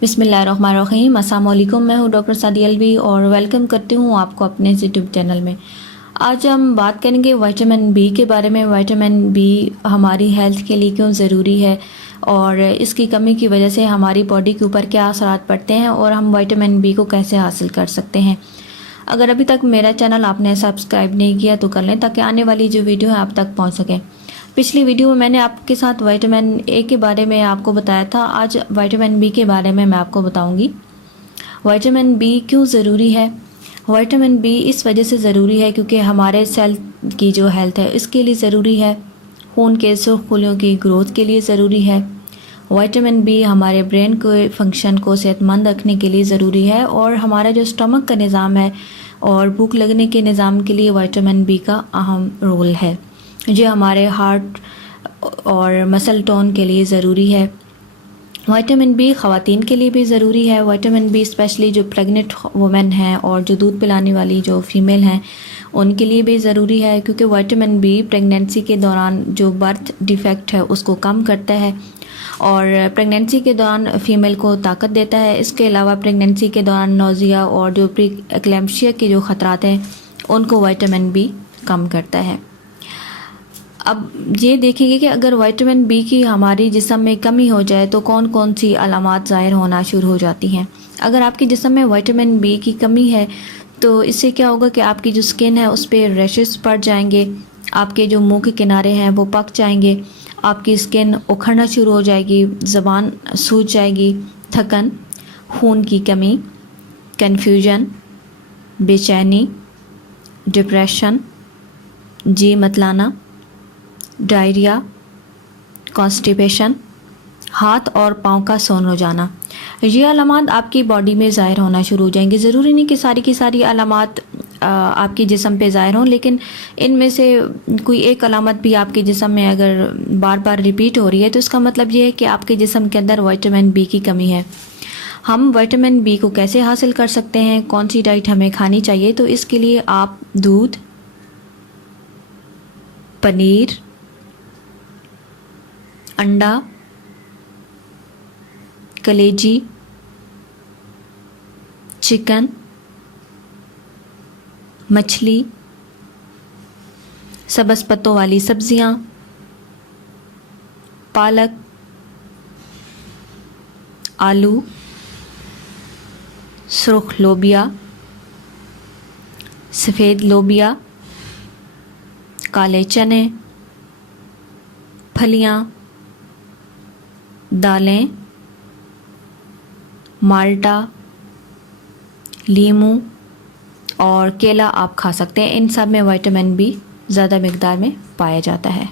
बिस्मिल्लाहिर्रहमानिर्रहीम। अस्सलाम वालेकुम। मैं हूँ डॉक्टर सादिया अलवी और वेलकम करती हूँ आपको अपने यूट्यूब चैनल में। आज हम बात करेंगे विटामिन बी के बारे में। विटामिन बी हमारी हेल्थ के लिए क्यों ज़रूरी है और इसकी कमी की वजह से हमारी बॉडी के ऊपर क्या असरात पड़ते हैं और हम विटामिन बी को कैसे हासिल कर सकते हैं। अगर अभी तक मेरा चैनल आपने सब्सक्राइब नहीं किया तो कर लें ताकि आने वाली जो वीडियो है आप तक पहुँच सकें। पिछली वीडियो में मैंने आपके साथ विटामिन ए के बारे में आपको बताया था। आज विटामिन बी के बारे में मैं आपको बताऊंगी। विटामिन बी क्यों ज़रूरी है। विटामिन बी इस वजह से ज़रूरी है क्योंकि हमारे सेल की जो हेल्थ है इसके लिए ज़रूरी है। खून के सुर्खपुलियों की ग्रोथ के लिए ज़रूरी है। विटामिन बी हमारे ब्रेन के फंक्शन को सेहतमंद रखने के लिए ज़रूरी है और हमारा जो स्टमक का निज़ाम है और भूख लगने के निज़ाम के लिए विटामिन बी का अहम रोल है। जो हमारे हार्ट और मसल टोन के लिए ज़रूरी है। विटामिन बी ख़वातीन के लिए भी ज़रूरी है। विटामिन बी स्पेशली जो प्रेग्नेंट वुमेन हैं और जो दूध पिलाने वाली जो फीमेल हैं उनके लिए भी ज़रूरी है क्योंकि विटामिन बी प्रेगनेंसी के दौरान जो बर्थ डिफेक्ट है उसको कम करता है और प्रेगनेंसी के दौरान फ़ीमेल को ताकत देता है। इसके अलावा प्रेगनेंसी के दौरान नौजिया और जो प्री एक्लेम्पशिया के जो ख़तरात हैं उनको विटामिन बी कम करता है। अब ये देखेंगे कि अगर विटामिन बी की हमारी जिस्म में कमी हो जाए तो कौन कौन सी अलामात ज़ाहिर होना शुरू हो जाती हैं। अगर आपके जिस्म में विटामिन बी की कमी है तो इससे क्या होगा कि आपकी जो स्किन है उस पर रैशेस पड़ जाएंगे, आपके जो मुंह के किनारे हैं वो पक जाएंगे, आपकी स्किन उखड़ना शुरू हो जाएगी, ज़बान सूज जाएगी, थकन, खून की कमी, कन्फ्यूजन, बेचैनी, डिप्रेशन, जी मतलाना, डायरिया, कॉन्स्टिपेशन, हाथ और पाँव का सोन हो जाना। ये अलामात आपकी बॉडी में ज़ाहिर होना शुरू हो जाएंगी। ज़रूरी नहीं कि सारी की सारी अलामात आपके जिस्म पे ज़ाहिर हों, लेकिन इनमें से कोई एक अलामत भी आपके जिस्म में अगर बार बार रिपीट हो रही है तो इसका मतलब ये है कि आपके जिस्म के अंदर विटामिन बी की कमी है। हम विटामिन बी को कैसे हासिल कर सकते हैं, कौन सी डाइट हमें खानी चाहिए, तो इसके लिए आप दूध, पनीर, अंडा, कलेजी, चिकन, मछली, सब्ज़ पत्तों वाली सब्जियां, पालक, आलू, सुर्ख लोबिया, सफ़ेद लोबिया, काले चने, फलियां, दालें, माल्टा, लीमू और केला आप खा सकते हैं। इन सब में विटामिन बी ज़्यादा मिकदार में पाया जाता है।